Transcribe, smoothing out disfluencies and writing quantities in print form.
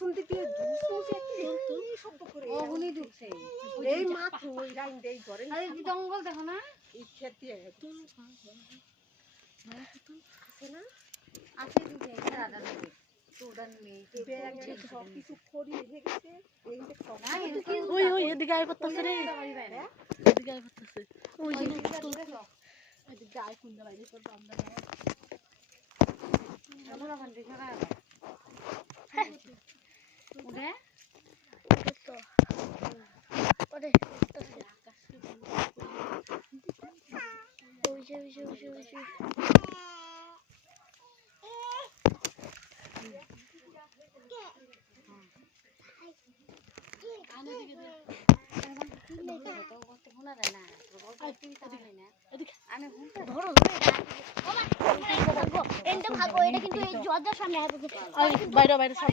শুনতে দিয়ে দুসুসে কি শব্দ করে ওগুনি ঢুকছে এই মাত্র ওই লাইন দেই করে আরে জঙ্গল দেখো না এই ক্ষেত দিয়ে তুল আছে না আছে দিকে দাদা দিকে তোদান নেই ব্যাগ সব কিছু খড়ি রেখে গেছে এই যে খাওয়া না এটা কি ওই ওই এদিকে আয় করতেছে রে এদিকে আয় করতেছে ওই যে এদিকে আয় কুন্দা বাইরে তোর বান্দা আমরা ওখান থেকে খাওয়া উঠে তো ওরে ওই যে ধরো এটা কিন্তু এই জর্জার সামনে বাইরে বাইরে সব